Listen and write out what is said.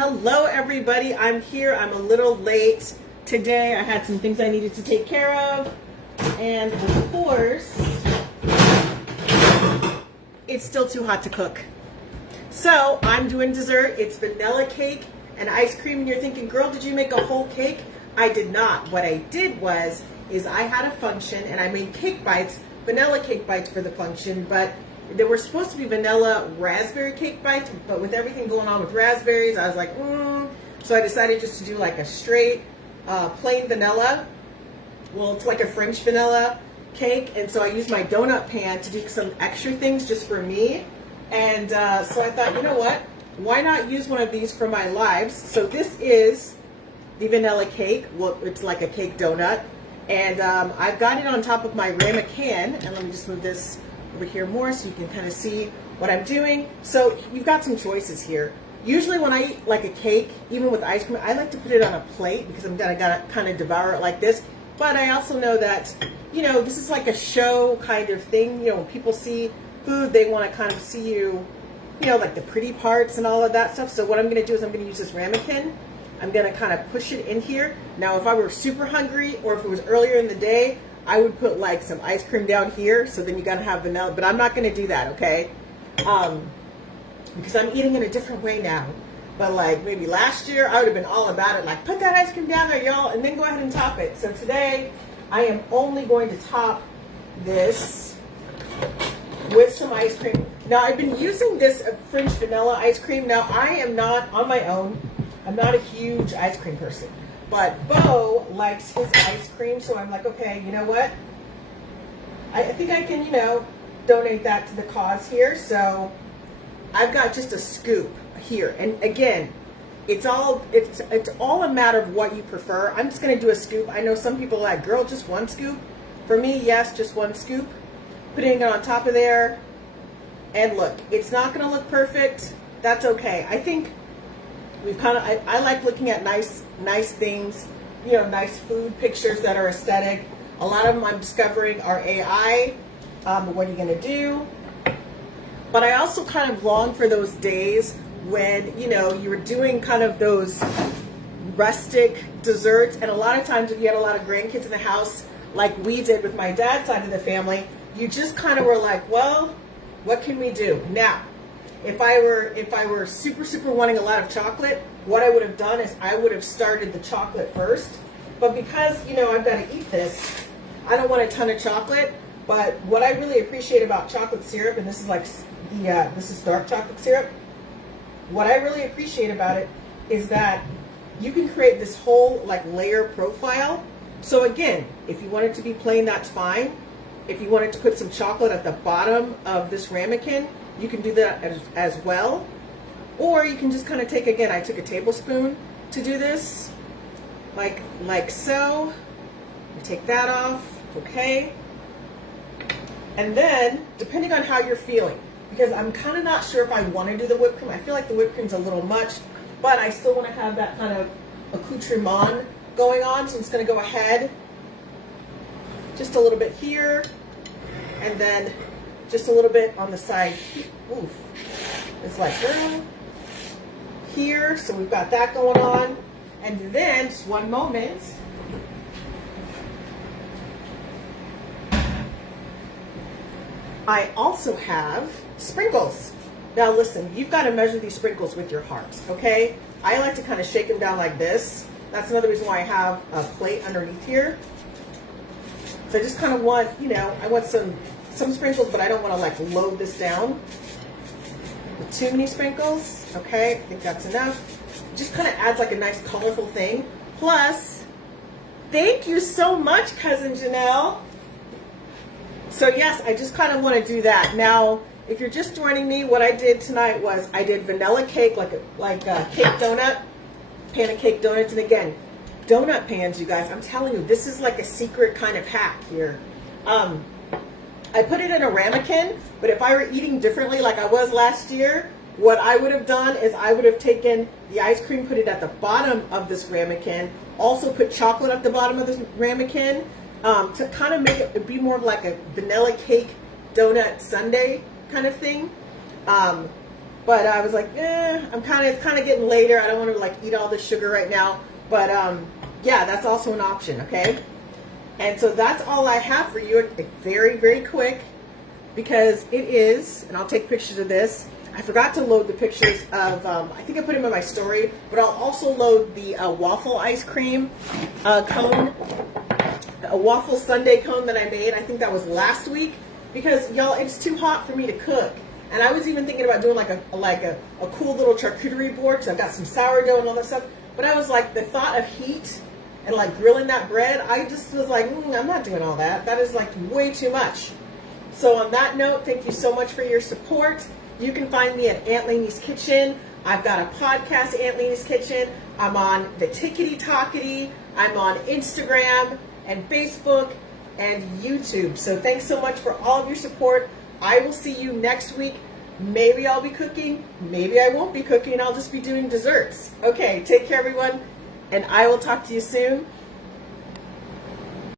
Hello everybody, I'm here. I'm a little late today. I had some things I needed to take care of. And of course, it's still too hot to cook. So I'm doing dessert. It's vanilla cake and ice cream. And you're thinking, girl, did you make a whole cake? I did not. What I did is I had a function and I made cake bites, vanilla cake bites for the function, but there were supposed to be vanilla raspberry cake bites, but with everything going on with raspberries, I was like, So I decided just to do like a straight plain vanilla. Well, it's like a French vanilla cake, and so I used my donut pan to do some extra things just for me. And so I thought, you know what? Why not use one of these for my lives? So this is the vanilla cake. Well, it's like a cake donut. And I've got it on top of my ramekin. And let me just move this over here more so you can kind of see what I'm doing. So you've got some choices here. Usually when I eat like a cake, even with ice cream, I like to put it on a plate because I'm gonna kind of devour it like this. But I also know that, you know, this is like a show kind of thing. You know, when people see food, they want to kind of see you know, like the pretty parts and all of that stuff. So what I'm going to do is I'm going to use this ramekin. I'm going to kind of push it in here. Now, if I were super hungry or if it was earlier in the day, I would put like some ice cream down here. So then you got to have vanilla, but I'm not going to do that, okay? Because I'm eating in a different way now. But like maybe last year, I would have been all about it. Like, put that ice cream down there, y'all, and then go ahead and top it. So today, I am only going to top this with some ice cream. Now, I've been using this French vanilla ice cream. Now, I am not on my own. I'm not a huge ice cream person. But Bo likes his ice cream, so I'm like, okay, you know what? I think I can, you know, donate that to the cause here. So I've got just a scoop here. And again, it's all a matter of what you prefer. I'm just going to do a scoop. I know some people are like, girl, just one scoop. For me, yes, just one scoop. Putting it on top of there. And look, it's not going to look perfect. That's okay. I think we've kind of, I like looking at nice things, you know, nice food pictures that are aesthetic. A lot of them I'm discovering are AI. What are you going to do? But I also kind of long for those days when, you know, you were doing kind of those rustic desserts. And a lot of times when you had a lot of grandkids in the house, like we did with my dad's side of the family, you just kind of were like, well, what can we do? Now, if I were super wanting a lot of chocolate, what I would have done is I would have started the chocolate first. But because, you know, I've got to eat this, I don't want a ton of chocolate. But what I really appreciate about chocolate syrup, and this is like this is dark chocolate syrup. What I really appreciate about it is that you can create this whole like layer profile. So again, if you want it to be plain, that's fine. If you wanted to put some chocolate at the bottom of this ramekin, you can do that as well. Or you can just kind of take, again, I took a tablespoon to do this, like so. Take that off, okay? And then, depending on how you're feeling, because I'm kind of not sure if I want to do the whipped cream. I feel like the whipped cream's a little much, but I still want to have that kind of accoutrement going on, so I'm just going to go ahead. Just a little bit here, and then just a little bit on the side. Oof. It's like here, so we've got that going on. And then, just one moment. I also have sprinkles. Now listen, you've got to measure these sprinkles with your heart, okay? I like to kind of shake them down like this. That's another reason why I have a plate underneath here. So I just kind of want, you know, I want some sprinkles, but I don't want to like load this down with too many sprinkles. Okay, I think that's enough. It just kind of adds like a nice colorful thing. Plus, thank you so much, Cousin Janelle. So yes, I just kind of want to do that. Now, if you're just joining me, what I did tonight was I did vanilla cake, like a cake donut, pan of cake donuts, and again, donut pans, you guys, I'm telling you, this is like a secret kind of hack here. I put it in a ramekin, but if I were eating differently like I was last year, what I would have done is I would have taken the ice cream, put it at the bottom of this ramekin, also put chocolate at the bottom of this ramekin, to kind of make it be more of like a vanilla cake donut sundae kind of thing. But I was like, I'm kind of getting later. I don't want to like eat all this sugar right now. But yeah, that's also an option, okay? And so that's all I have for you. Very, very quick, because it is, and I'll take pictures of this. I forgot to load the pictures of, I think I put them in my story, but I'll also load the waffle ice cream cone, a waffle sundae cone that I made. I think that was last week, because y'all, it's too hot for me to cook. And I was even thinking about doing like a cool little charcuterie board, because I've got some sourdough and all that stuff. But I was like, the thought of heat and like grilling that bread, I just was like, I'm not doing all that. That is like way too much. So on that note, thank you so much for your support. You can find me at Aunt Lainey's Kitchen. I've got a podcast, Aunt Lainey's Kitchen. I'm on the Tickety Talkity. I'm on Instagram and Facebook and YouTube. So thanks so much for all of your support. I will see you next week. Maybe I'll be cooking. Maybe I won't be cooking. I'll just be doing desserts. Okay, take care, everyone. And I will talk to you soon.